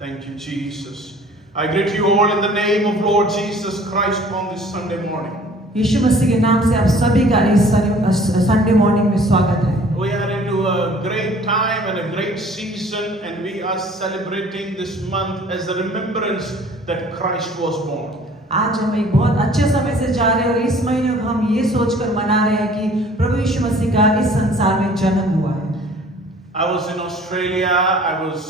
Thank you, Jesus. I greet you all in the name of Lord Jesus Christ on this Sunday morning. यीशु मसीह के नाम से आप सभी का इस संडे मॉर्निंग में स्वागत है। We are into a great time and a great season, and we are celebrating this month as a remembrance that Christ was born. आज हम एक बहुत अच्छे समय से जा रहे हैं और इस महीने को हम ये सोचकर मना रहे हैं कि प्रभु यीशु मसीह का इस संसार में जन्म हुआ है। I was in Australia. I was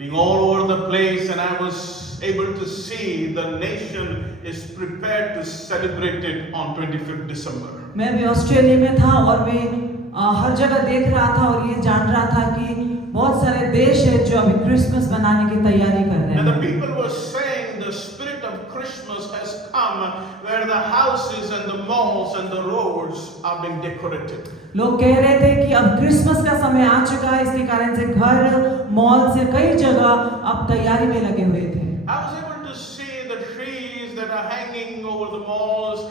being all over the place, and I was able to see the nation is prepared to celebrate it on 25th December. मैं भी ऑस्ट्रेलिया में था और मैं हर जगह देख रहा था और ये जान रहा था कि बहुत सारे देश है जो अभी क्रिसमस मनाने की तैयारी कर रहे हैं। And the people were saying the spirit of Christmas has come, where the houses and the malls and the roads are being decorated. लोग कह रहे थे कि अब क्रिसमस का समय आ चुका है, इसके कारण से घर, मॉल से कई जगह अब तैयारी में लगे हुए थे। I was able to see the trees that are hanging over the malls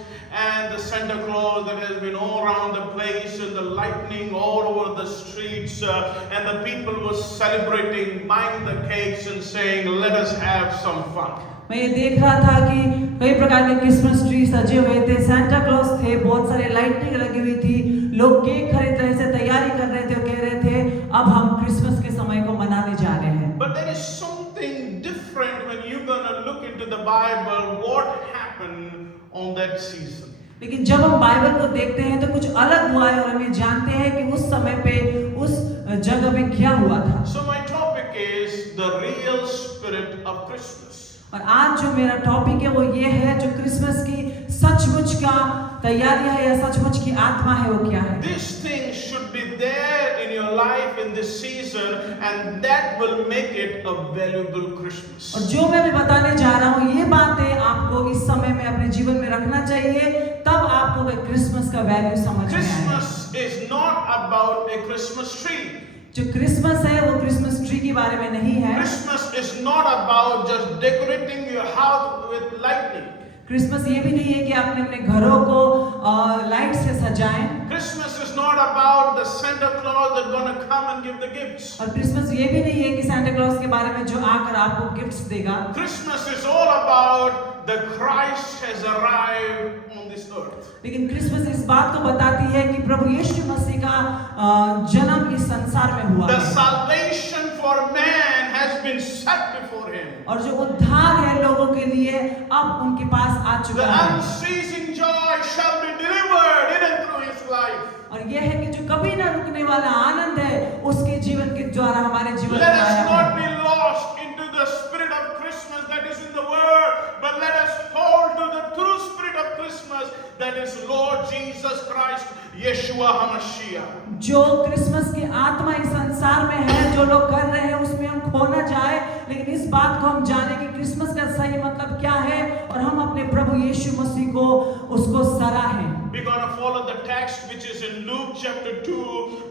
and the Santa Claus that has been all around the place and the lightning all over the streets and the people were celebrating, buying the cakes and saying, let us have some fun. मैं ये देख रहा था कि कई प्रकार के Christmas tree सजे हुए थे, सैंटा क्लॉज थे, बहुत सारे लाइटिंग लगी हुई थी, लोग केक खरीद रहे थे, तैयारी कर रहे थे और कह रहे थे अब हम क्रिसमस के समय को मनाने जा रहे हैं। But there is something different when you're gonna look into the Bible, what happened on that season. लेकिन जब हम बाइबल को देखते हैं तो कुछ अलग हुआ है और हम ये जानते हैं कि उस समय पे उस जगह में क्या हुआ था। So my topic is the real spirit of Christmas. और आज जो मेरा टॉपिक है वो ये है जो क्रिसमस की सचमुच का तैयारी है या सचमुच की आत्मा है वो क्या है। This thing should be there in your life in this season, and that will make it a valuable Christmas. और जो मैं भी बताने जा रहा हूँ ये बातें आपको इस समय में अपने जीवन में रखना चाहिए, तब आपको क्रिसमस का वैल्यू समझ में आएगा। Christmas is not about a Christmas tree. जो क्रिसमस है वो क्रिसमस ट्री के बारे में नहीं है। Christmas is not about just decorating your house with lightning. Christmas ये भी नहीं है कि आपने अपने घरों को लाइट से सजाएं। Christmas is not about the Santa Claus that's going to come and give the gifts. और क्रिसमस ये भी नहीं है कि सैंटा क्लॉज के बारे में जो आकर आपको गिफ्ट्स देगा। Christmas is all about the Christ has arrived on this earth. लेकिन क्रिसमस इस बात को बताती है कि प्रभु यीशु मसीह का जन्म इस संसार में हुआ The है। salvation for man has been set before him. और जो उद्धार है लोगों के लिए अब उनके पास आ The चुका है। unceasing joy shall be delivered in and through his life. और यह है कि जो कभी ना रुकने वाला आनंद है उसके जीवन के द्वारा हमारे जीवन में Let us आया not है। be lost into the spirit of Christmas that is in the world, but let us hold to the true spirit of Christmas that is Lord Jesus Christ, Yeshua HaMashiach. जो क्रिसमस की आत्मा इस संसार में है, जो लोग कर रहे हैं उसमें हम खो ना जाए, लेकिन इस बात को हम जाने कि क्रिसमस का सही मतलब क्या है और हम अपने प्रभु यीशु मसीह को उसको सराहें। We're going to follow the text which is in Luke chapter 2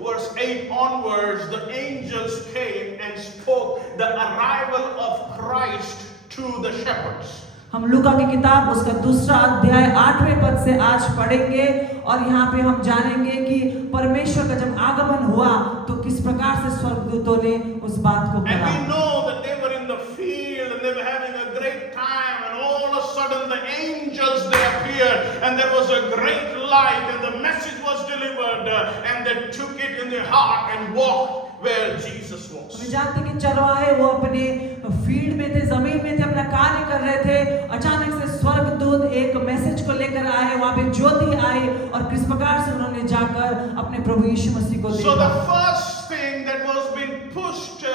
verse 8 onwards. The angels came and spoke the arrival of Christ to the shepherds. हम लूका की किताब उसका दूसरा अध्याय 8वें पद से आज पढ़ेंगे और यहाँ पे हम जानेंगे कि परमेश्वर का जब आगमन हुआ तो किस प्रकार से स्वर्गदूतों ने उस बात को And कहा। we know that they were in the field and they were having a great time, and all of a sudden the angels they appeared and there was a great light and the message was delivered and they took it in their heart and walked where Jesus was. हम जानते कि चरवाहे वो अपने फील्ड में थे, जमीन में थे, अपना कार्य कर रहे थे, अचानक से स्वर्गदूत एक मैसेज को लेकर आए, वहां पे ज्योति आई और किस प्रकार से उन्होंने जाकर अपने प्रभु यीशु मसीह को So the देखा। first thing that was being pushed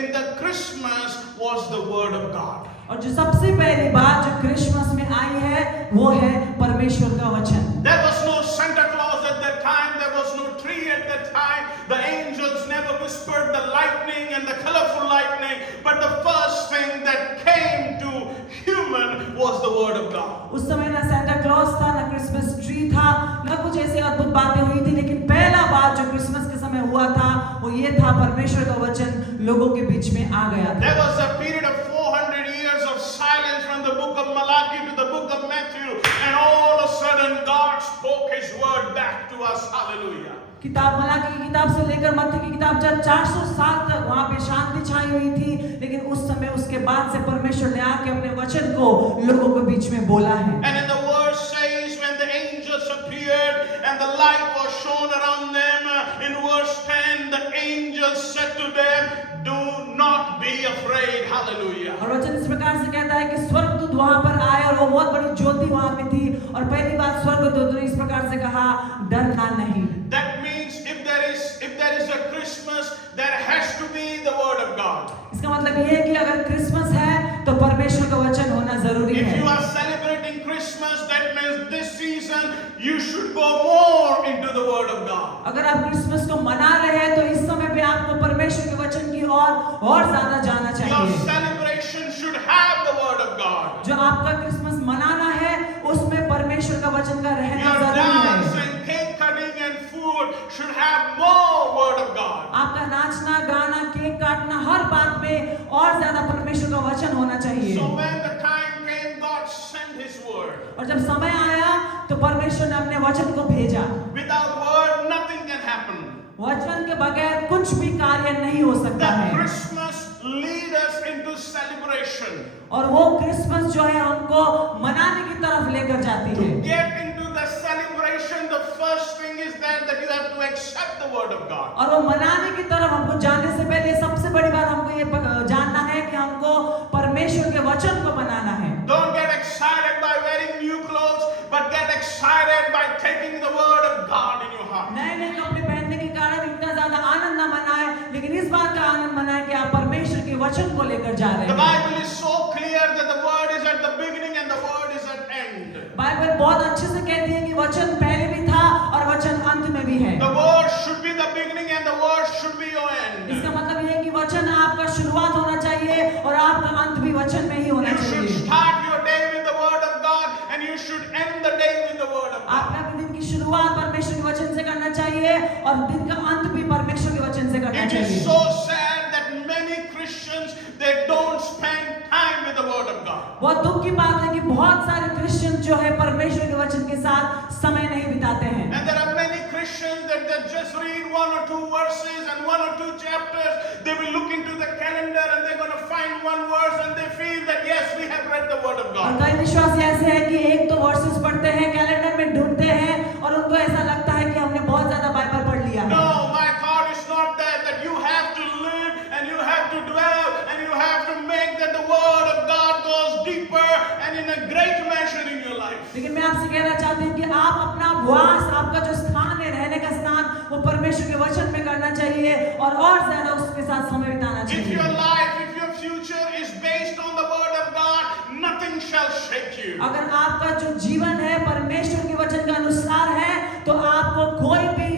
in the Christmas was the word of God. और जो सबसे पहली बात जो क्रिसमस में आई है वो है परमेश्वर का वचन। There was no Santa Claus at that time. There was no tree at that time. The angels never whispered the lightning and the colorful lightning. But the first thing that came to human was the word of God. उस समय ना Santa clause था, ना Christmas tree था, ना कुछ ऐसी अद्भुत बातें हुई थी, लेकिन पहला बात जो क्रिसमस के समय हुआ था वो ये था परमेश्वर का वचन लोगों के बीच में आ गया था। There was a period of 400 years of silence from the book of Malachi to the book of Matthew, and all of a sudden God spoke his word back to us. Hallelujah. किताब मलाकी की किताब से लेकर मत्ती की किताब जब 400 साल तक वहां पे शांति छाई हुई थी, लेकिन उस समय बाद से परमेश्वर ने आके अपने वचन को लोगों के बीच में बोला है। And in the verse says, when the angels appeared and the light was shone around them, in verse 10, the angels said to them, do not be afraid. Hallelujah. और वचन इस प्रकार से कहता है कि स्वर्गदूत वहां पर आए और वो बहुत बड़ी ज्योति वहां पे थी और पहली बात स्वर्गदूत ने इस प्रकार से कहा, डरना नहीं। That means if there is a Christmas, there has to be the word of God. इसका मतलब ये है कि अगर क्रिसमस है तो परमेश्वर का वचन होना जरूरी If है। you are celebrating Christmas, that means this season you should go more into the word of God. अगर आप क्रिसमस को मना रहे हैं तो इस समय पे आपको परमेश्वर के वचन की और ज्यादा जाना Your चाहिए। celebration should have the word of God. जो आपका क्रिसमस मनाना है उसमें परमेश्वर का वचन का रहना Your जरूरी dance है। and cake cutting and food should have more word of God. आपका नाचना, गाना, केक काटना, हर बात में और ज्यादा परमेश्वर का वचन होना चाहिए। So when the time came, God sent His word. और जब समय आया तो परमेश्वर ने अपने वचन को भेजा। Without word, nothing can happen. वचन के बगैर कुछ भी कार्य नहीं हो सकता The है। Christmas lead us into celebration. और वो क्रिसमस जो है हमको मनाने की तरफ लेकर जाती है। To get into the celebration, the first thing is that you have to accept the word of God. और वो मनाने की तरफ हमको जाने से पहले सबसे बड़ी बात हमको ये जानना है कि हमको परमेश्वर के वचन को मनाना है। Don't get excited by wearing new clothes, but get excited by taking the word of God in your heart. नए नए कपड़े पहनने के कारण इतना ज्यादा आनंद न मनाए, लेकिन इस बात का आनंद मनाए कि आप परमेश्वर के वचन को लेकर जा रहे The हैं। Bible is so clear that the word is at the beginning and the word is at end. Bible बहुत अच्छे से कहती है कि वचन पहले भी था और वचन अंत में भी है। The word should be the beginning and the word should be your end. इसका मतलब ये है कि वचन आपका शुरुआत होना चाहिए और आपका अंत भी वचन में ही होना You should चाहिए। start your day with the word of God and you should end the day with the word of God. आपने अपने दिन की शुरुआत परमेश्वर के वचन से करना चाहिए और दिन का अंत भी परमेश्वर के वचन से करना It चाहिए। is so sad that many Christians, they don't spend time with the word of God. बहुत दुख की बात है कि बहुत सारे क्रिश्चियन जो है परमेश्वर के वचन के साथ समय नहीं बिताते हैं। And there are many Christians that they just read one or two verses and one or two chapters. They will look into the calendar and they're going to find one verse and they feel that yes, we have read the word of और God. कई विश्वासी ऐसे हैं कि एक दो वर्सेस पढ़ते हैं, कैलेंडर में ढूंढते हैं और उनको ऐसा लगता है कि हमने बहुत ज्यादा बाइबल पढ़ लिया है। No, my thought is not that you have to live and you have to dwell and you have to make that the word of God goes deeper and in a great measure in your life. लेकिन मैं आपसे कहना चाहती हूँ कि आप अपना वास, आपका जो स्थान है, रहने का स्थान, वो परमेश्वर के वचन में करना चाहिए और ज्यादा उसके साथ समय बिताना If चाहिए। your life, if your future is based on the word of God, nothing shall shake you. अगर आपका जो जीवन है परमेश्वर के वचन के अनुसार है तो आपको कोई भी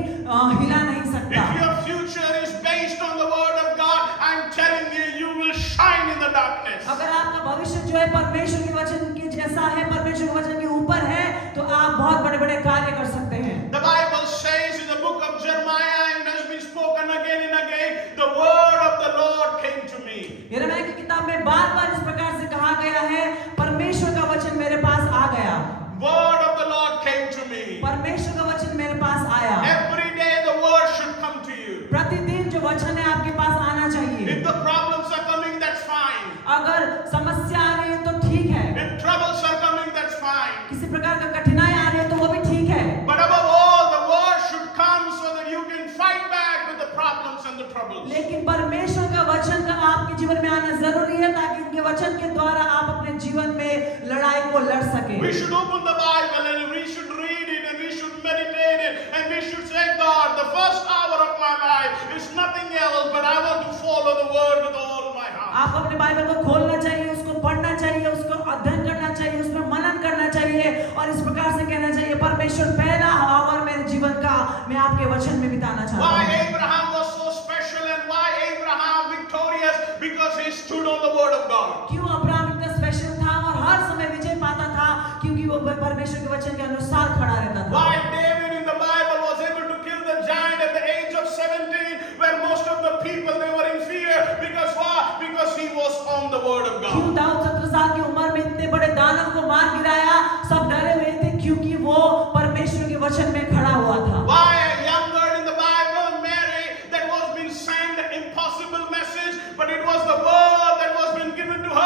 हिला नहीं सकता। If your future is based on the word of God, I'm telling you, you will shine in the darkness. अगर आपका भविष्य जो है परमेश्वर के वचन के जैसा है, परमेश्वर के वचन के ऊपर है, तो आप बहुत बड़े-बड़े कार्य कर सकते हैं। The Bible says in the book of Jeremiah, and it has been spoken again and again, the word of the Lord came to me. यिर्मयाह की किताब में बार-बार इस प्रकार से कहा गया है, परमेश्वर का वचन मेरे पास आ गया। Word of the Lord came to me. परमेश्वर का वचन मेरे पास आया। Every day the word should come to you. प्रतिदिन जो वचन है आपके पास आना चाहिए। If the problems are coming, that's fine. अगर समस्या आ रही है तो ठीक है, If troubles are coming, that's fine. किसी प्रकार का कठिनाई आ रही है तो वो भी ठीक है, But above all, the word should come so that you can fight back with the problems and the troubles. लेकिन परमेश्वर का वचन का आपके जीवन में आना जरूरी है ताकि उनके वचन के द्वारा आप अपने जीवन में लड़ाई को लड़ सके। We should open the Bible and we should read it and we should meditate it and we should say, God, the first hour of my life is nothing else, but I want to follow the word with all my heart. आप अपने बाइबल को खोलना चाहिए, उसको पढ़ना चाहिए, उसको अध्ययन करना चाहिए, उसमें मनन करना चाहिए और इस प्रकार से कहना चाहिए, परमेश्वर पहला आवर मेरे जीवन का मैं आपके वचन में बिताना चाहता Why हूँ। Abraham was so special and why Abraham victorious? Because he stood on the word of God. क्यों अब्राहम इतना स्पेशल था और हर समय विजय पाता था? क्योंकि वो परमेश्वर के वचन के अनुसार खड़ा रहता था। Why David in the Bible was able to kill the giant at the age of 17 where most of the people they were in fear? Because why? Because he was on the word of God. क्यों दाऊद 17 साल की उम्र में इतने बड़े दानव को मार गिराया? सब डरे हुए थे क्योंकि वो परमेश्वर के वचन में खड़ा हुआ था। Why a young girl in the Bible, Mary, that was being sent an impossible message, but it was the word that was being given to her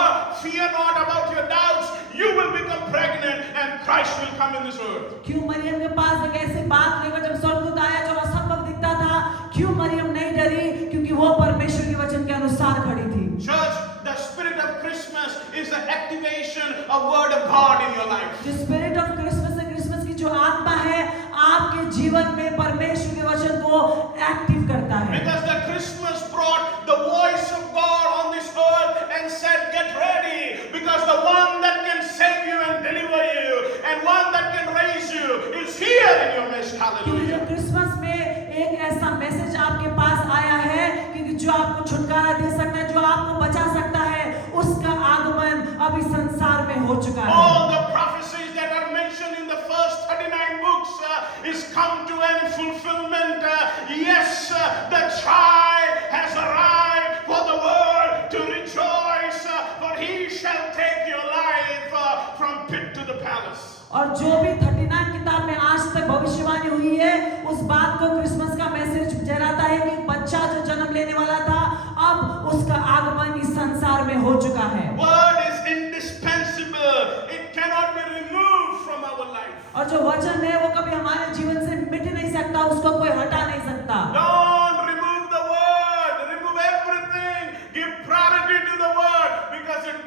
Christ will come in this earth? क्यों मरियम के पास एक ऐसी बात लेकर जब स्वर्गदूत आया जो असंभव दिखता था, क्यों मरियम नहीं डरी? क्योंकि वो परमेश्वर के वचन के अनुसार खड़ी थी। Church, the spirit of Christmas is the activation of word of God in your life. जो स्पिरिट ऑफ क्रिसमस है, क्रिसमस की जो आत्मा है आपके जीवन में परमेश्वर के वचन को एक्टिव करता है। Because the Christmas brought the voice of God on this earth and said, get ready, because the one that can save you and deliver you and one that can raise you is here in your midst. क्योंकि Hallelujah. Christmas में एक ऐसा मैसेज आपके पास आया है क्योंकि जो आपको छुटकारा दे सकता है, जो आपको बचा सकता है, उसका आगमन अभी संसार में हो चुका है। All the prophecies that are mentioned in the first 39 books is come to an fulfillment. Yes, the child has arrived for the world to rejoice, for he shall take your life from pit to the palace. और जो भी 39 किताब में आज तक भविष्यवाणी हुई है, उस बात को क्रिसमस का मैसेज जराता है कि बच्चा जो जन्म लेने वाला था, अब उसका आगमन इस संसार में हो चुका है। Word is indispensable. It cannot be removed from our life. और जो वचन है वो कभी हमारे जीवन से मिट नहीं सकता, उसको कोई हटा नहीं सकता। Don't remove the word. Remove everything. Give priority to the word because it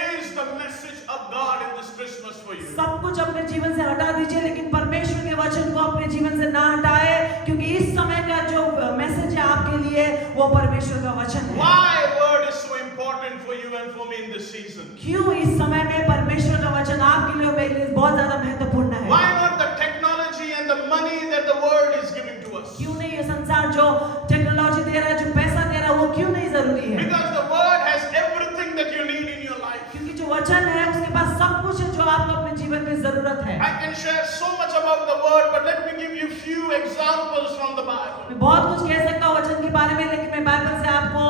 is the message of God in this Christmas for you. सब कुछ अपने जीवन से हटा दीजिए, लेकिन परमेश्वर के वचन को अपने जीवन से ना हटाए, क्योंकि इस समय का जो मैसेज है आपके लिए वो परमेश्वर का वचन है। Why word is so important for you and for me in this season? क्यों इस समय में परमेश्वर का वचन आपके लिए और मेरे लिए बहुत ज्यादा महत्वपूर्ण है? Why not the technology and the money that the world is giving to us? क्यों नहीं ये संसार जो टेक्नोलॉजी दे रहा है, जो पैसा दे रहा है, वो क्यों नहीं जरूरी है? Because the word has everything that you need in your life. क्योंकि जो वचन है उसके पास सब कुछ है जो आपको अपने जीवन में जरूरत है। I can share so much about the word, but let me give you few examples from the Bible. मैं बहुत कुछ कह सकता हूँ वचन के बारे में, लेकिन मैं बाइबल से आपको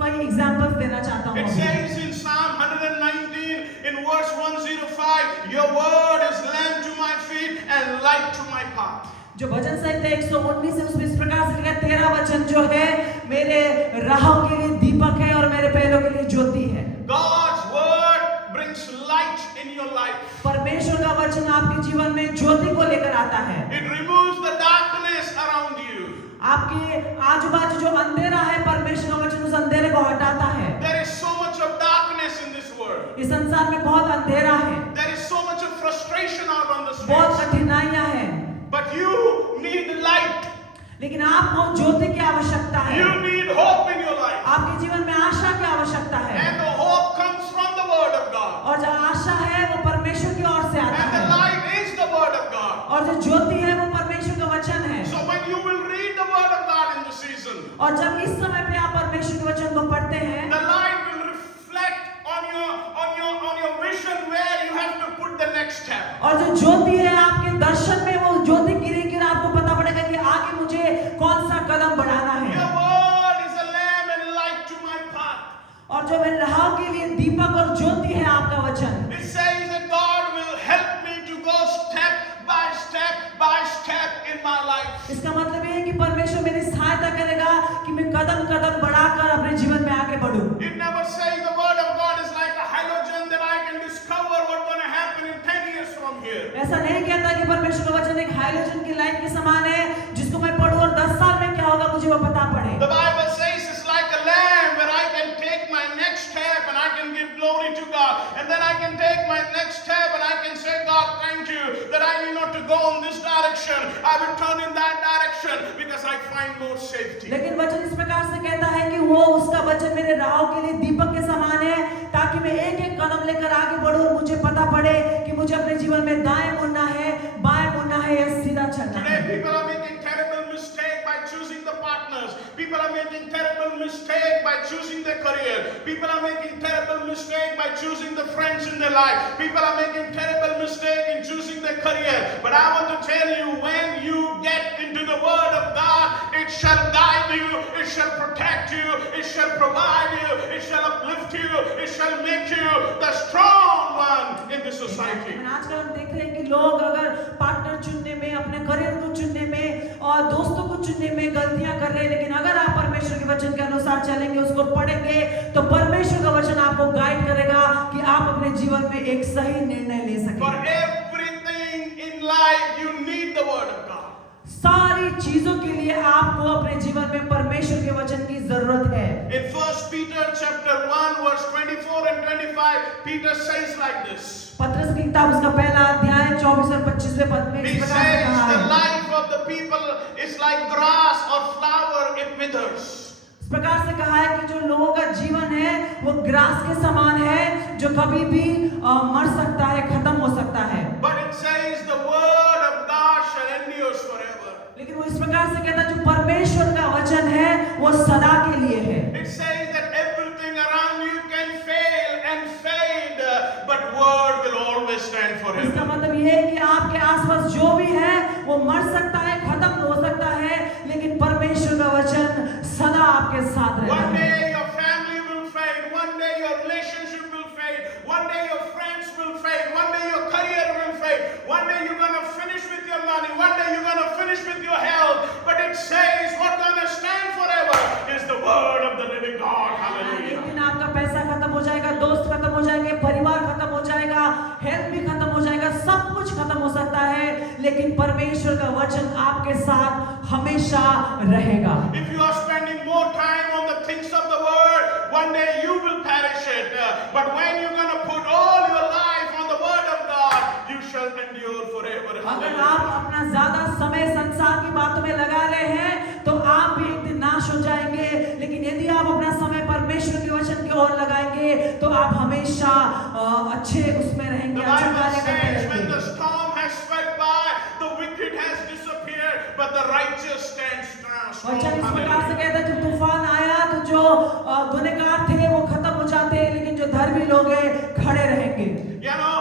कोई एग्जांपल्स देना चाहता हूँ। It says in Psalm 119 in verse 105, your word is lamp to my feet and light to my path. जो भजन संहिता 119 है उसमें इस प्रकार से लिखा है, तेरा वचन जो है मेरे राहों के लिए दीपक है और मेरे पैरों के लिए ज्योति है। God's word brings light in your life. परमेश्वर का वचन आपके जीवन में ज्योति को लेकर आता है। It removes the darkness around you. आपके आजू बाजू जो अंधेरा है, परमेश्वर का वचन उस अंधेरे को हटाता है। There is so much of darkness in this world. इस संसार में बहुत अंधेरा है, There is so much of frustration out on the बहुत streets. कठिनाइयां हैं, But you need light. लेकिन आपको ज्योति की आवश्यकता है। You need hope in your life. आपके जीवन में आशा की आवश्यकता है, And the hope comes from the word of God. और जो आशा है वो परमेश्वर की ओर से आता And the है, light is the word of God. और जो ज्योति है वो परमेश्वर का वचन है। So when you will read the word of God in the season, और जब इस समय पे आप परमेश्वर के वचन को पढ़ते हैं, the light will reflect on your vision where you have to put the next step. और जो ज्योति है आपके दर्शन में वो ज्योति गिरेगी और आपको पता पड़ेगा कि आगे मुझे कौन सा कदम बढ़ाना है। Your word is a lamp and light to my path. और जो मेरे राह के लिए दीपक और ज्योति है आपका वचन। It says that God will help me to go step by step in my life. इसका मतलब ये है कि परमेश्वर मेरी सहायता करेगा कि मैं कदम कदम बढ़ाकर अपने जीवन में आगे बढ़ूं। It never says the word of God is like a halogen that I can discover what's going to happen in 10 years from here. ऐसा नहीं कहता कि परमेश्वर का वचन एक हाइड्रोजन की लाइट के समान है जिसको मैं पढूं और 10 साल में क्या होगा मुझे वो पता पड़े। The Bible says it's like a lamp where I can take my next step and I can give glory to God. And then I can take my next step and I can say, God, thank you that I need not to go in this direction. I will turn in that direction because I find more safety. लेकिन वचन इस प्रकार से कहता है कि वो उसका वचन मेरे राहों के लिए दीपक के समान है, ताकि मैं एक एक कदम लेकर आगे बढ़ूं और मुझे पता पड़े कि मुझे अपने जीवन में दाएं मुड़ना है, बाएं मुड़ना है या सीधा चलना है। Today people are making terrible mistake by choosing the partners. People are making terrible mistake by choosing their career. People are making terrible mistake by choosing the friends in their life. People are making terrible mistake in choosing their career. But I want to tell you, when you get into the word of God, it shall guide you, it shall protect you, it shall provide you, it shall uplift you, it shall make you the strong one in the society. आजकल हम देख रहे हैं कि लोग अगर पार्टनर चुनने में, अपने करियर को चुनने में और दोस्तों को चुनने में गलतियां कर रहे हैं, लेकिन अगर आप परमेश्वर के वचन के अनुसार चलेंगे, उसको पढ़ेंगे, तो परमेश्वर का वचन आपको गाइड करेगा कि आप अपने जीवन में एक सही निर्णय ले For सकें। everything everything in life, you need the word of God. सारी चीजों के लिए आपको अपने जीवन में परमेश्वर के वचन की जरूरत है। In 1 Peter chapter 1 verse 24 and 25, Peter says like this. पत्रस की किताब उसका पहला अध्याय 24 और 25वें पद में He इस प्रकार से says कहा the है। life of the people is like grass or flower, it withers. इस प्रकार से कहा है कि जो लोगों का जीवन है वो ग्रास के समान है, जो कभी भी मर सकता है, खत्म हो सकता है। But it says the word of God shall endure forever. लेकिन वो इस प्रकार से कहता है जो परमेश्वर का वचन है वो सदा के लिए है। It says that everything around you can fail and fade, but word will always stand इसका forever. मतलब ये है कि आपके आसपास जो भी है वो मर सकता है, खत्म हो सकता है, लेकिन परमेश्वर का वचन सदा आपके साथ One रहेगा। day your family will fade, one day your relationship will fade, one day your friends will fade, one day your career will fade, one day you're going to finish with your money, one day you're going to finish with your health, but it says what's going to stand forever is the word of the living God. एक Hallelujah. दिन आपका पैसा खत्म हो जाएगा, दोस्त खत्म हो जाएंगे, परिवार खत्म हो जाएगा, हेल्थ भी खत्म हो जाएगा, सब कुछ खत्म हो सकता है, लेकिन परमेश्वर का वचन आपके साथ हमेशा रहेगा। If you are spending more time on the things of the word, one day you will perish it. But when you're going to put all your life on the word of God, you shall endure forever. अगर आप अपना ज्यादा समय संसार की बातों में लगा रहे हैं तो आप भी एक दिन नाश हो जाएंगे, लेकिन यदि आप अपना समय परमेश्वर के वचन की ओर लगाएंगे तो आप हमेशा अच्छे उसमें The रहेंगे, अच्छा Bible कार्य करते says when रहेंगे। the storm has swept by, the wicked has disappeared, but the righteous stands strong. वचन इस प्रकार से Hallelujah. कहता है जब तूफान आया तो जो गुनहगार थे वो खत्म हो जाते हैं, लेकिन जो धर्मी लोग हैं खड़े रहेंगे। You know,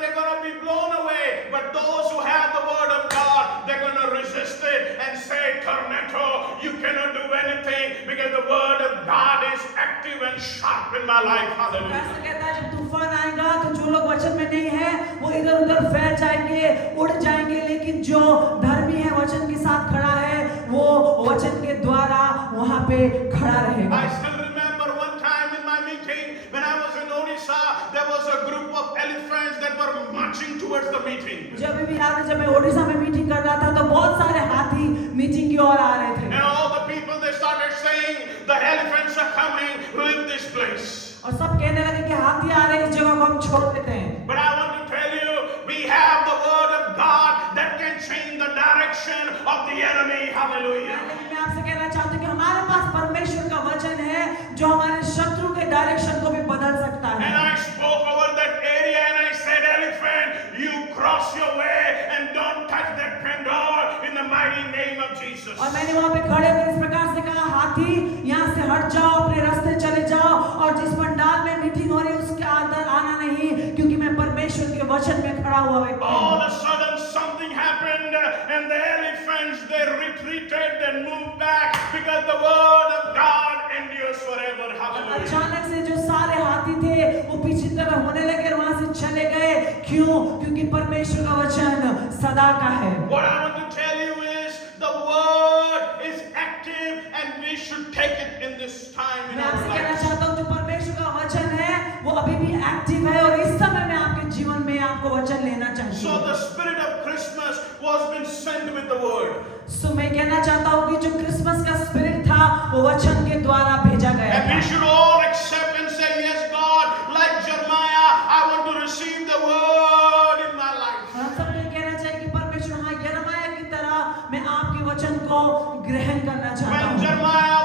they're gonna be blown away, but those who have the word of God, they're gonna resist it and say, tornado, you cannot do anything because the word of God is active and sharp in my life. Hallelujah. ऐसा कहता है जब तूफान आएगा तो जो लोग वचन में नहीं है वो इधर उधर फैल जाएंगे, उड़ जाएंगे, लेकिन जो धर्मी है वचन के साथ खड़ा है वो वचन के द्वारा वहां पे खड़ा रहेगा। I still remember one time in my meeting when I was in Odisha, there was a group of elephants that were marching towards the meeting. मुझे अभी भी याद है जब मैं ओडिशा में मीटिंग कर रहा था तो बहुत सारे हाथी मीटिंग की ओर आ रहे थे And all the people, they started saying, the elephants are coming, leave this place. और सब कहने लगे कि हाथी आ रहे हैं, इस जगह को हम छोड़ देते हैं। But I want to tell you, we have the word of God that can change the direction of the enemy. Hallelujah. लेकिन मैं आपसे कहना चाहता हूँ कि हमारे पास परमेश्वर का वचन है जो हमारे शत्रु के डायरेक्शन को भी बदल सकता And है। I spoke over that area and I said, elephant, you cross your way and don't touch that pandora in the mighty name of Jesus. और मैंने वहां पे खड़े होकर इस प्रकार से कहा, हाथी यहाँ से हट जाओ, अपने रास्ते चले जाओ, और जिस पंडाल में मीटिंग हो रही है उसके अंदर आना नहीं, क्योंकि मैं परमेश्वर के वचन में खड़ा हुआ व्यक्ति हूं। All of a sudden something happened and the elephants, they retreated and moved back because the word of God endures forever. Hallelujah. अचानक से जो सारे हाथी थे वो पीछे तरफ होने लगे और वहां से चले गए। क्यों? क्योंकि परमेश्वर का वचन सदा का है। What I want to tell you is the word is active and we should take it in this time in मैं our आपसे कहना lives. चाहता हूँ जो परमेश्वर का वचन है वो अभी भी एक्टिव है और इस समय में आपके जीवन में आपको वचन लेना चाहिए। So the spirit of Christmas was been sent with the word. सो मैं कहना चाहता हूँ कि जो क्रिसमस का स्पिरिट था वो वचन के द्वारा भेजा गया And we था। should all accept and say, yes, God, like Jeremiah, I want to receive the word in my life. हम सबको ये कहना चाहिए कि परमेश्वर, हाँ, यिर्मयाह की तरह मैं आपके वचन को ग्रहण करना चाहता When हूँ। Jeremiah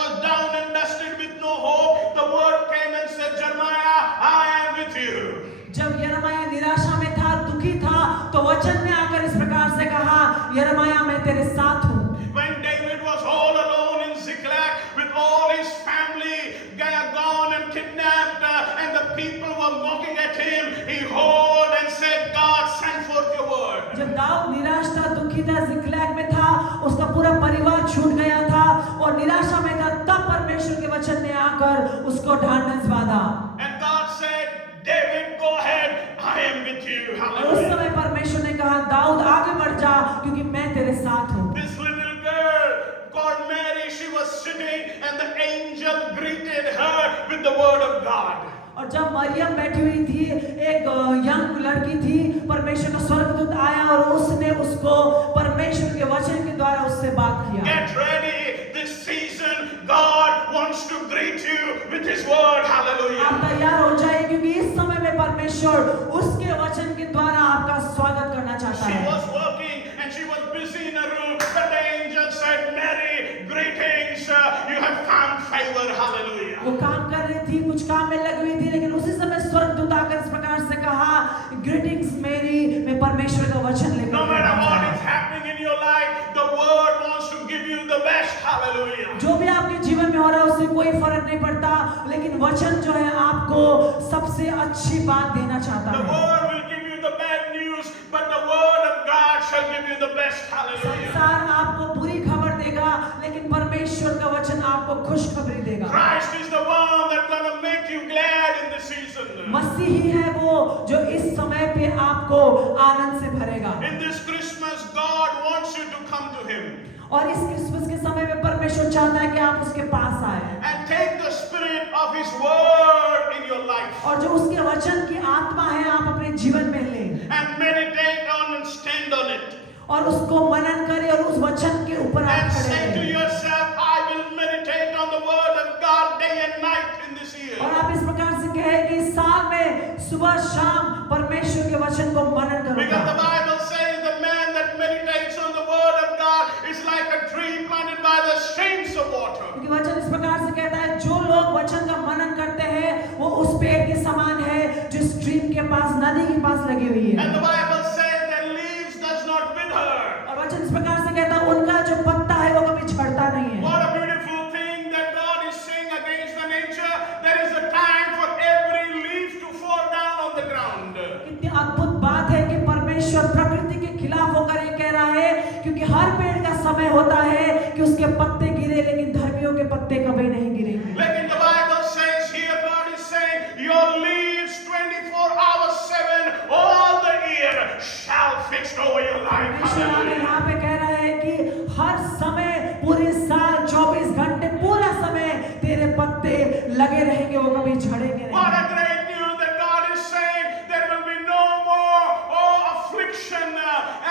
was down and dusted with no hope, the word came and said, Jeremiah, I am with you. जब यिर्मयाह निराशा में था, दुखी था, तो वचन ने आकर इस प्रकार से कहा, यिर्मयाह मैं तेरे साथ हूँ। When David was all alone in Ziklag with all his family gone and kidnapped, and the people were mocking at him, he called and said, God, send forth your word. जब दाऊद निराश था, दुखी था, जिक्लैग में था, उसका पूरा परिवार छूट गया था और निराशा में था, तब परमेश्वर के वचन ने आकर उसको ढांढस बांधा। And God said, David, go ahead, I am with you. और उस Hallelujah. समय परमेश्वर ने कहा, दाऊद आगे बढ़ जा, क्योंकि मैं तेरे साथ हूँ। This little girl called Mary, she was sitting and the angel greeted her with the word of God. और जब मरियम बैठी हुई थी, एक यंग लड़की थी, परमेश्वर का स्वर्गदूत आया और उसने उसको परमेश्वर के वचन के द्वारा उससे बात किया। Get ready, this season God wants to greet you with His word. आप Hallelujah. तैयार हो जाइए, क्योंकि इस समय में परमेश्वर उसके वचन के द्वारा आपका स्वागत करना चाहता She है। was working and she was busy in a room, but the angel said, Mary, greetings, you have found favor. Hallelujah. वो काम कर रही थी, कुछ काम में लगी हुई थी, लेकिन उसी समय स्वर्गदूत आकर इस प्रकार से कहा, ग्रीटिंग्स मेरी, मैं परमेश्वर का वचन लेकर No matter आया what हूं। is happening in your life, the word wants to give you the best. Hallelujah. जो भी आपके जीवन में हो रहा है उससे कोई फर्क नहीं पड़ता, लेकिन वचन जो है आपको सबसे अच्छी बात देना चाहता The है। world will give you the bad news, but the word of God shall give you the best. Hallelujah. संसार आपको बुरी खबर देगा, लेकिन परमेश्वर का वचन आपको खुशखबरी देगा। Christ is the one that's gonna make you glad in this season. मसीह ही है वो जो इस समय पे आपको आनंद से भरेगा। In this Christmas, God wants you to come to Him और इस क्रिसमस के समय में परमेश्वर चाहता है कि आप उसके पास आए and take the spirit of His word in your life और जो उसके वचन की आत्मा है आप अपने जीवन में लें and meditate on and stand on it और उसको मनन करें और उस वचन के ऊपर आप and खड़े say to रहें। yourself, I will meditate on the word of God day and night in this year. और आप इस प्रकार से कहें कि इस साल में सुबह शाम परमेश्वर के वचन को मनन Because the करूंगा। Bible says the man that meditates on the word of God is like a tree planted by the streams of water. क्योंकि वचन इस प्रकार से कहता है, जो लोग वचन का मनन करते हैं वो उस पेड़ के समान है जो स्ट्रीम के पास, नदी के पास लगी हुई है। And the Bible says that leaves does not wither. और वचन इस प्रकार से कहता है, उनका जो पत्ता है वो कभी झड़ता नहीं है। What a beautiful thing that God is saying against the nature. There is a time for every leaf to fall down on the ground. कितनी अद्भुत बात है कि परमेश्वर प्रकृति के खिलाफ होकर ये कह रहा है, क्योंकि हर पेड़ का समय होता है कि उसके पत्ते गिरे, लेकिन धर्मियों के पत्ते कभी नहीं गिरेंगे। Like in the Bible says here, God is saying, your leaves 24 hours 7 all the year shall fix over your life. परमेश्वर आगे Hallelujah. यहाँ पे कह रहा है कि हर समय, पूरे साल 24 घंटे, पूरा समय तेरे पत्ते लगे रहेंगे, वो कभी झड़ेंगे What नहीं। a great news that God is saying there will be no more affliction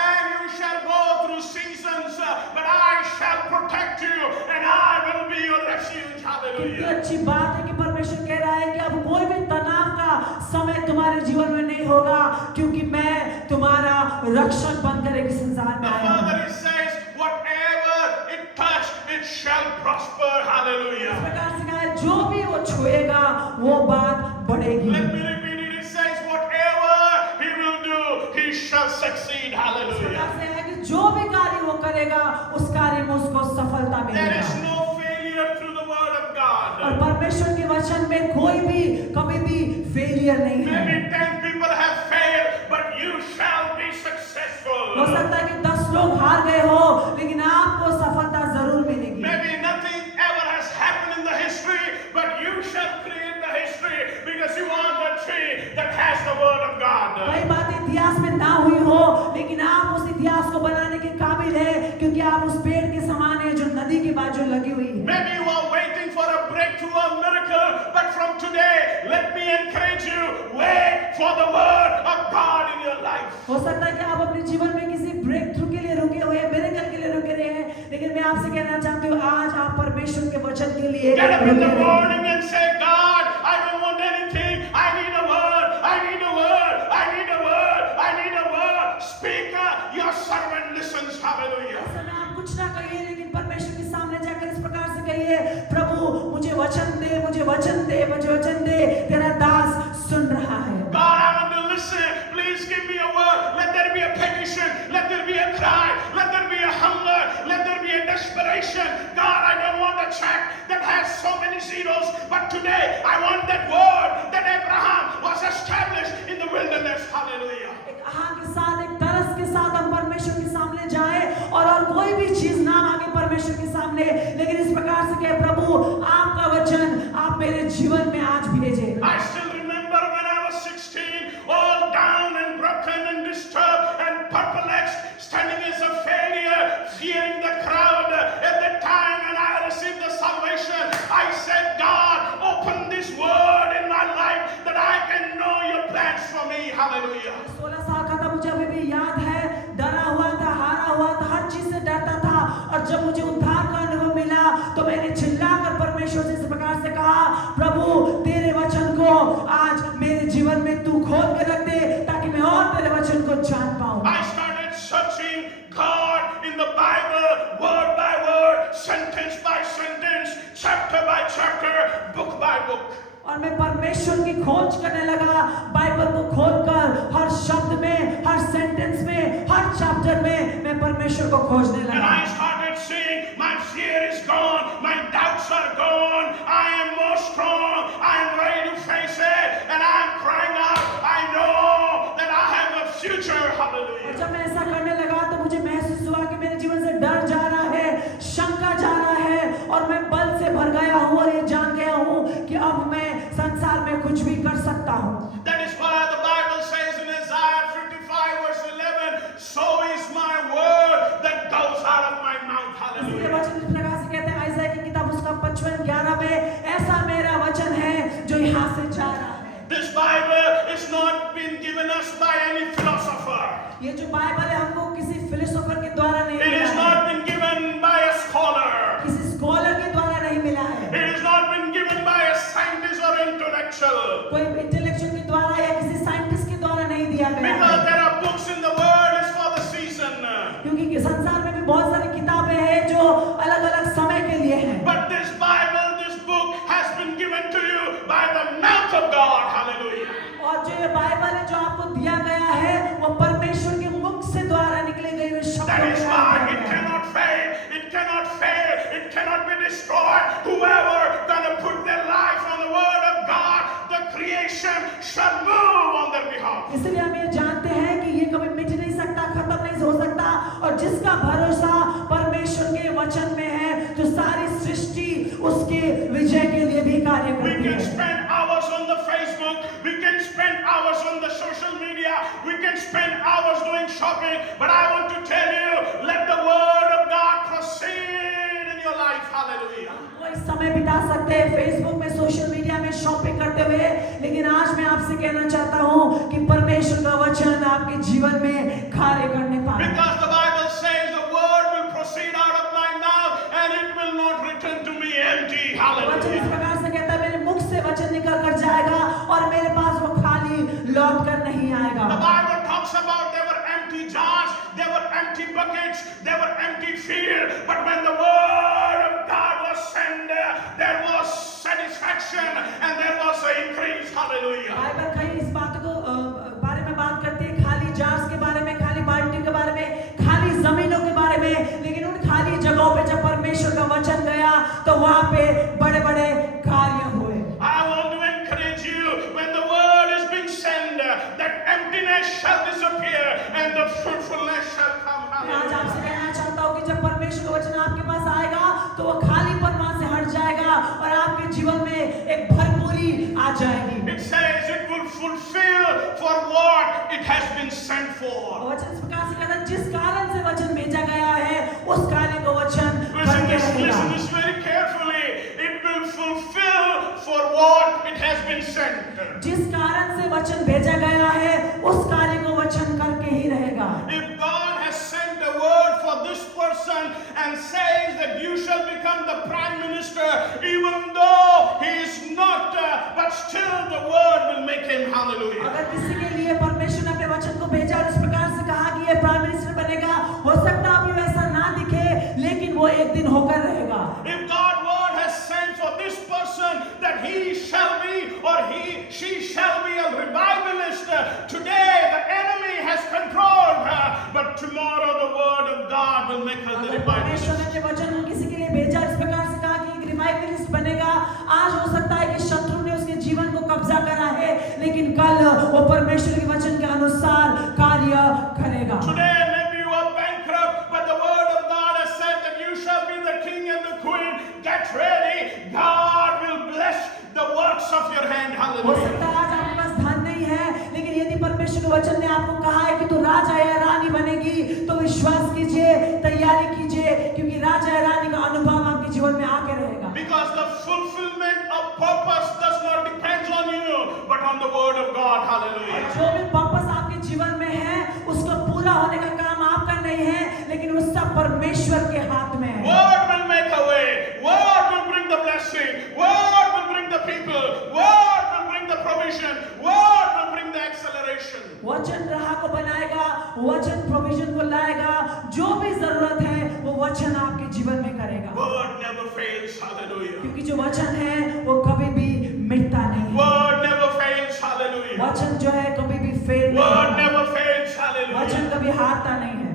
and you shall go through seasons, but I shall protect you and I will be your refuge. कितनी Hallelujah. अच्छी बात है कि परमेश्वर कह रहा है कि अब कोई भी तनाव का समय तुम्हारे जीवन में नहीं होगा, क्योंकि मैं तुम्हारा रक्षक बनकर एक संसार में The आया हूं। Father he says, whatever it touched, it shall prosper. इस Hallelujah. प्रकार से कहा है, जो भी वो छुएगा वो बात बढ़ेगी। Let me repeat it. It says, whatever he will do, he shall succeed. इस Hallelujah. प्रकार से है कि जो भी कार्य वो करेगा उस कार्य में उसको सफलता There is मिलेगा। no failure through the word of और God. परमेश्वर के वचन में कोई भी कभी भी फेलियर नहीं है। Maybe 10 people have failed, but you shall be हो successful. सकता है कि 10 लोग हार गए हो, लेकिन आपको सफलता जरूर मिलेगी। Maybe nothing ever has happened in the history, but you shall create the history because you are the tree that has the word of God. कई बात इतिहास में ना हुई हो, लेकिन आप उस इतिहास को बनाने के काबिल हैं, क्योंकि आप उस पेड़ के समान हैं जो नदी के बाजू लगी हुई है। Maybe you are waiting for a breakthrough or miracle, but from today, let me encourage you, wait for the word of God in your life. हो सकता है कि आप अपने जीवन में किसी ब्रेक थ्रू के लिए रुके हुए हैं, मिरेकल के लिए रुके रहे हैं, लेकिन मैं आपसे कहना चाहती हूँ, आज आप परमेश्वर के वचन के लिए Get up in the रुके रहिए। morning and say, God, I don't want anything. I need a word. I need a word. I need a word. I need a word. Speaker, your servant listens. Hallelujah. इस समय आप कुछ ना कहिए, लेकिन परमेश्वर के सामने जाकर इस प्रकार से कहिए, प्रभु मुझे वचन दे, मुझे वचन दे, मुझे वचन दे, तेरा दास सुन रहा है। God, I want to listen. Please give me a word. Let there be a petition. Let there be a cry. Let there be a hunger. Let there be a desperation. God, I don't want a check that has so many zeros, but today I want that word that Abraham was established in the wilderness. Hallelujah. एक आह के साथ, एक तरस के साथ हम परमेश्वर के सामने जाएं और कोई भी चीज ना मांगे परमेश्वर के सामने, लेकिन इस प्रकार से कहे, प्रभु आपका वचन आप मेरे जीवन में आज भेजे। I still remember when I was 16, all down and broken and disturbed and perplexed, standing as a failure, fearing the crowd. At the time when I received the salvation, I said, God, open this word in my life Hallelujah. 16 साल का था, मुझे अभी भी याद है, डरा हुआ था, हारा हुआ था, हर चीज से डरता था। और जब मुझे उद्धार का अनुभव मिला तो मैंने चिल्लाकर परमेश्वर से इस प्रकार से कहा, प्रभु तेरे वचन को आज मेरे जीवन में तू खोल के रख दे, ताकि मैं और तेरे वचन को जान पाऊं। I started searching God in the Bible, word by word, sentence by sentence, chapter by chapter, book by book. और मैं परमेश्वर की खोज करने लगा, बाइबल को खोलकर हर शब्द में, हर सेंटेंस में, हर चैप्टर में मैं परमेश्वर को खोजने And लगा। I started seeing my fear is gone, my doubts are gone, I am more strong, I am ready to face it, and I am crying out, I know that I have a future. और Hallelujah. जब मैं ऐसा करने लगा तो मुझे महसूस हुआ कि मेरे जीवन से डर जा रहा है, शंका जा रहा है, और मैं बल से भर गया हूँ और ये जान गया हूँ कि अब मैं संसार में कुछ भी कर सकता हूँ। That is why the Bible says in Isaiah 55 verse 11, so is my word that goes out of my mouth. इसलिए Hallelujah. वचन इस प्रकार से कहते हैं, आइज़ाया की किताब उसका 55:11 में, ऐसा मेरा वचन है जो यहाँ से जा रहा है। This Bible is not been given us by any philosopher. ये जो बाइबल है हमको किसी फिलोसोफर के द्वारा नहीं It मिला has है, not been given by a scholar. किसी स्कॉलर के द्वारा नहीं मिला है, It has not been given by a scientist or intellectual. कोई इंटेलेक्चुअल के द्वारा या किसी साइंटिस्ट के द्वारा नहीं दिया गया Because है। there are books in the world is for the season. क्योंकि संसार में भी बहुत सारी किताबें हैं जो अलग-अलग समय के लिए हैं। But this Bible, this book has been given to you by the mouth of God. Hallelujah. और जो ये बाइबल है जो आपको दिया गया है, वो परमेश्वर के मुख से द्वारा निकले गए हुए शब्दों That is में why दिया it गया है। cannot fail, it cannot fail, it cannot be destroyed. Whoever gonna put their life on the word of God, the creation shall move on their behalf. इसलिए हम ये जानते हैं कि ये कभी मिट नहीं सकता, खत्म नहीं हो सकता, और जिसका भरोसा परमेश्वर के वचन में है, तो सारी सृष्टि उसके विजय के लिए भी कार्य We करती can है। spend hours on the Facebook, we can spend hours on the social media, we can spend hours doing shopping, but I want to tell you, let the word of God proceed in your life. Hallelujah. कोई समय बिता सकते हैं फेसबुक में, social media में शॉपिंग करते हुए, लेकिन आज मैं आपसे कहना चाहता हूँ कि परमेश्वर का वचन आपके जीवन में कार्य करने पाए। Because the Bible says the word will proceed out of my mouth and it will not return to me empty. वचन इस Hallelujah. प्रकार से कहता है, मेरे मुख से वचन निकल कर जाएगा और मेरे पास वो खाली लौट कर नहीं आएगा। The Bible talks about there were empty jars, there were empty buckets, there were empty fields, but when the word of God was sent, there was satisfaction and there was an increase. Hallelujah. Bible कहीं इस बात को बारे में बात करती है, खाली जार्स के बारे में, खाली बाल्टी के बारे में, खाली जमीनों के बारे में, लेकिन उन खाली जगहों पे जब परमेश्वर का वचन गया तो वहां पे बड़े-बड़े कार्य हुए। I want to encourage you, when the word is being sent, that emptiness shall disappear and the fruitfulness shall come. मैं आज Hallelujah. आपसे कहना चाहता हूँ कि जब परमेश्वर का वचन आपके पास आएगा तो वो खालीपन वहां से हट जाएगा और आपके जीवन में एक भरपूरी आ जाएगी। It says it will fulfill for what it has been sent for. वचन इस प्रकार से कहता है, जिस कारण से वचन भेजा गया है उस कार्य को वचन Listen करके this, रहेगा। listen this very carefully. It will fulfill for what it has been sent. जिस कारण से वचन भेजा गया है उस कार्य को वचन करके ही रहेगा। If God has sent a word for this person and says that you shall become the prime minister, even though he is not, but still the word will make him. Hallelujah. अगर किसी के लिए परमेश्वर ने अपने वचन को भेजा और इस प्रकार से कहा कि ये प्राइम मिनिस्टर बनेगा, हो सकता अभी वैसा ना दिखे, लेकिन वो एक दिन होकर रहेगा। If God's word has sent for this person that he shall be or she shall be a revivalist, today the enemy has controlled her, but tomorrow the word of God will make her the अगर परमेश्वर revivalist. ने अपने वचन को किसी के लिए भेजा इस प्रकार से कहा कि एक रिवाइवलिस्ट बनेगा, आज हो सकता है कि शत्रु ने उसके जीवन को कब्जा करा है, लेकिन कल वो परमेश्वर के वचन के अनुसार कार्य करेगा। Today maybe you are bankrupt, but the word of God has said that you shall be the king and the queen. Get ready. God will bless the works of your hand. हो Hallelujah. सकता है आज आपके पास धन नहीं है, लेकिन यदि परमेश्वर के वचन ने आपको कहा है कि तू राजा या रानी बनेगी, तो विश्वास कीजिए, तैयारी कीजिए, क्योंकि राजा या रानी का अनुभव आपके जीवन में आके रहेगा। Because the fulfillment of purpose does not depend on you, but on the word of God. Hallelujah. जो भी पर्पस जीवन में है उसको पूरा होने का काम आपका नहीं है, लेकिन वो सब परमेश्वर के हाथ में है। Word will make a way. Word will bring the blessing. Word will bring the people. Word will bring the provision. Word will bring the acceleration. वचन राह को बनाएगा, वचन प्रोविजन को लाएगा, जो भी जरूरत है वो वचन आपके जीवन में करेगा। Word never fails. Hallelujah. क्योंकि जो वचन है वो कभी भी मिटता नहीं है। Word never fails. Hallelujah. वचन जो है कभी भी फेल नहीं Word होता। never fails. वचन Hallelujah. कभी हारता नहीं है।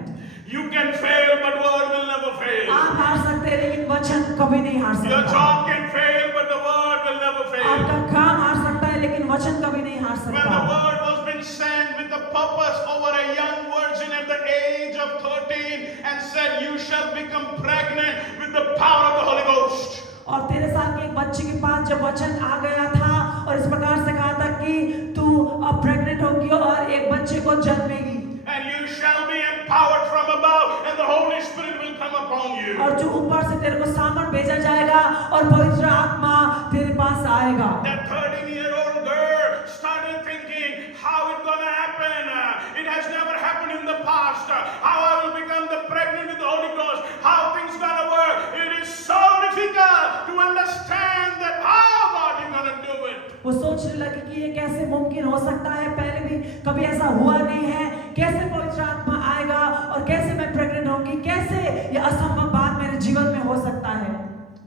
You can fail, but word will never fail. आप हार सकते हैं लेकिन वचन कभी नहीं हार Your सकता। job can fail, but the word will never fail. आपका काम हार सकता है लेकिन वचन कभी नहीं हार When the सकता। word was being sent with the purpose over a young virgin at the age of 13 and said, you shall become pregnant with the power of the Holy Ghost. और 13 साल के एक बच्चे के पास जब वचन आ गया था और इस प्रकार से कहा था कि तू अब प्रेग्नेंट होगी और एक बच्चे को जन्मेगी And you shall be empowered from above, and the Holy Spirit will come upon you. और जो ऊपर से तेरे को सामर्थ भेजा जाएगा और पवित्र आत्मा तेरे पास आएगा। That 13-year-old girl started thinking, how it's gonna happen? It has never happened in the past. How I will become the pregnant with the Holy Ghost? How things gonna work? It is so difficult to understand that how God is gonna do it. वो सोचने लगी कि ये कैसे मुमकिन हो सकता है, पहले भी कभी ऐसा हुआ नहीं है, कैसे पवित्र आत्मा आएगा और कैसे मैं प्रेग्नेंट होंगी, कैसे ये असंभव बात मेरे जीवन में हो सकता है।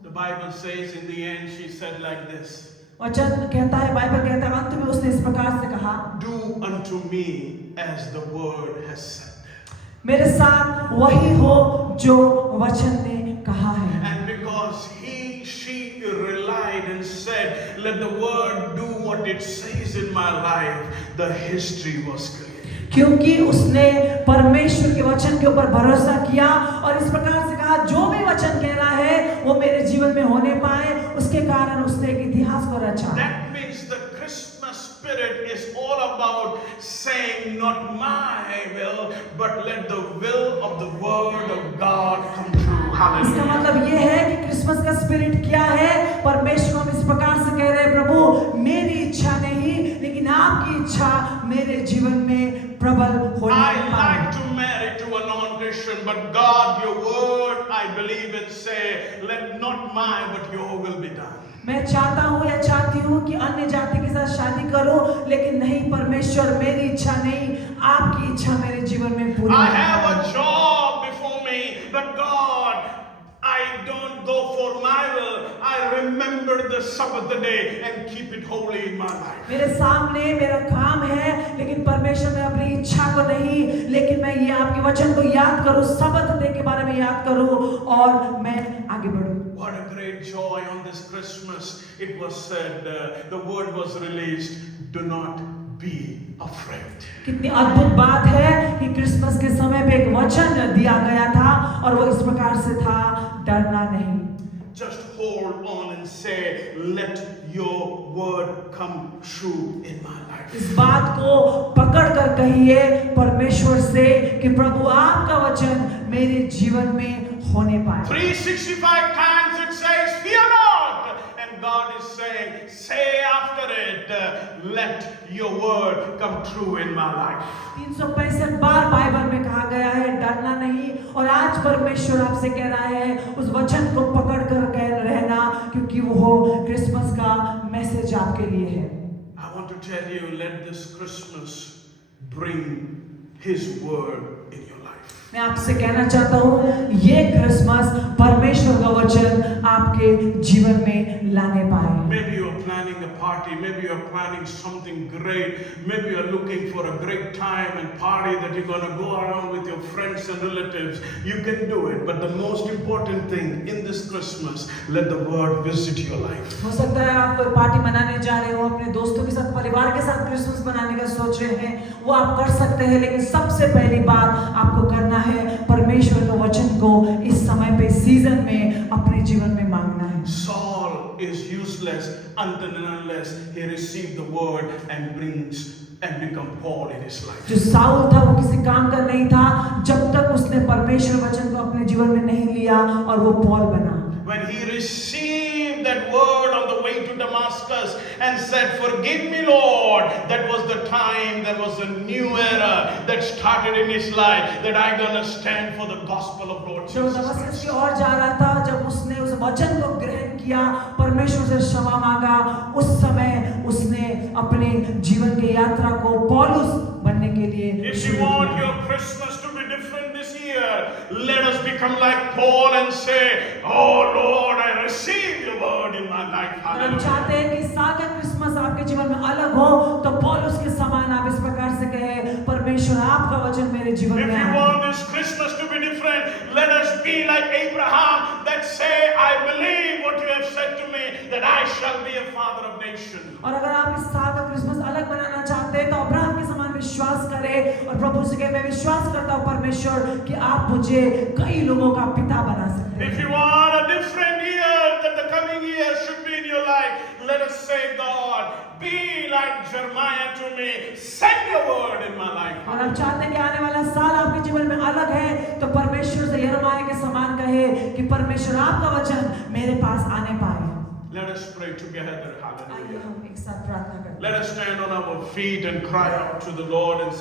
The Bible says in the end she said like this. वचन कहता है, बाइबल कहता है अंत में उसने इस प्रकार से कहा, Do unto me as the word has said. मेरे साथ वही हो जो वचन ने कहा है। And because she relied and said, let the word do what it says in my life, the history was created. क्योंकि उसने परमेश्वर के वचन के ऊपर भरोसा किया और इस प्रकार से कहा जो भी वचन कह रहा है वो मेरे जीवन में होने पाए, उसके कारण उसने एक इतिहास को रचा। That means the Christmas spirit is all about saying not my will, but let the will of the word of God come true. इसका Hallelujah. मतलब ये है कि क्रिसमस का स्पिरिट क्या है? परमेश्वर हम इस प्रकार से कह रहे हैं, प्रभु मेरी इच्छा नहीं लेकिन आपकी इच्छा मेरे जीवन में प्रबल होनी I पाए। like to marry to a non-Christian, but God, your word, I believe it say, let not mine, but your will be done. मैं चाहता हूँ या चाहती हूँ कि अन्य जाति के साथ शादी करो, लेकिन नहीं परमेश्वर मेरी इच्छा नहीं, आपकी इच्छा मेरे जीवन में पूरी I हो। have a job before me, but God, I don't go for my will. I remember the Sabbath day and keep it holy in my life. मेरे सामने मेरा काम है, लेकिन परमेश्वर मैं अपनी इच्छा को नहीं, लेकिन मैं ये आपके वचन को याद करूं, सबत डे के बारे में याद करूं और मैं आगे बढ़ूं। What a great joy on this Christmas. It was said, the word was released, do not be afraid. कितनी अद्भुत बात है कि क्रिसमस के समय पे एक वचन दिया गया था और वो इस प्रकार से था, डरना नहीं। Just hold on and say, let your word come true in my life. इस बात को पकड़ कर कहिए परमेश्वर से कि प्रभु आपका वचन मेरे जीवन में होने पाए। 365 times it says, fear not. And God is saying, say after it, let your word come true in my life. 365 बार बाइबल में कहा गया है डरना नहीं, और आज परमेश्वर आपसे कह रहा है उस वचन को पकड़ कर कह रहना, क्योंकि वो क्रिसमस का मैसेज आपके लिए है। I want to tell you, let this Christmas bring His word in your life. मैं आपसे कहना चाहता हूँ ये क्रिसमस परमेश्वर का वचन आपके जीवन में लाने पाए। Maybe you are planning a party, maybe you are planning something great, maybe you are looking for a great time and party that you're going to go around with your friends and relatives. You can do it, but the most important thing in this Christmas, let the word visit your life. हो सकता है आप कोई पार्टी मनाने जा रहे हो, अपने दोस्तों के साथ, परिवार के साथ क्रिसमस मनाने का सोच रहे हैं, वो आप कर सकते हैं, लेकिन सबसे पहली बात आपको करना है परमेश्वर के वचन को इस समय पे सीजन में अपने जीवन में मांगना है। Saul is useless until and unless he received the word and brings and become Paul in his life. जो साउल था वो किसी काम का नहीं था जब तक उसने परमेश्वर वचन को अपने जीवन में नहीं लिया और वो पौल बना। When he received that word on the way to Damascus and said, forgive me, Lord, Lord, that was the time, that was a new era that started in his life, that I'm gonna stand for the gospel of Lord जब Jesus Damascus Christ. की ओर जा रहा था, जब उसने उस वचन को ग्रहण किया, परमेश्वर से क्षमा मांगा, उस समय उसने अपने जीवन की यात्रा को पौलुस बनने के लिए If शुरू you want किया। your Christmas to be different this year, let us become like Paul and say, "Oh Lord, I receive your word in my life." अगर हम Hallelujah. चाहते हैं कि साल का क्रिसमस आपके जीवन में अलग हो, तो पौलुस के समान आप इस प्रकार से कहे, परमेश्वर आपका वचन मेरे जीवन If में you आए। want this Christmas to be different, let us be like Abraham that say, "I believe what you have said to me, that I shall be a father of nations." और अगर आप इस साल का क्रिसमस अलग बनाना चाहते हैं, तो अब्राहम के समान विश्वास करें और प्रभु से कहे, मैं विश्वास करता हूँ परमेश्वर कि आप मुझे कई लोगों का पिता बना सकते If हैं। you want a different year, that the coming year should be in your life, let us say, "God, be like Jeremiah to me. Send your word in my life." और आप चाहते हैं कि आने वाला साल आपके जीवन में अलग है, तो परमेश्वर से यिर्मयाह के समान कहे कि परमेश्वर आपका वचन मेरे पास आने पाए। Let us pray together. आइए Hallelujah. हम एक साथ प्रार्थना करते हैं। Let us stand on our feet and cry out to the Lord and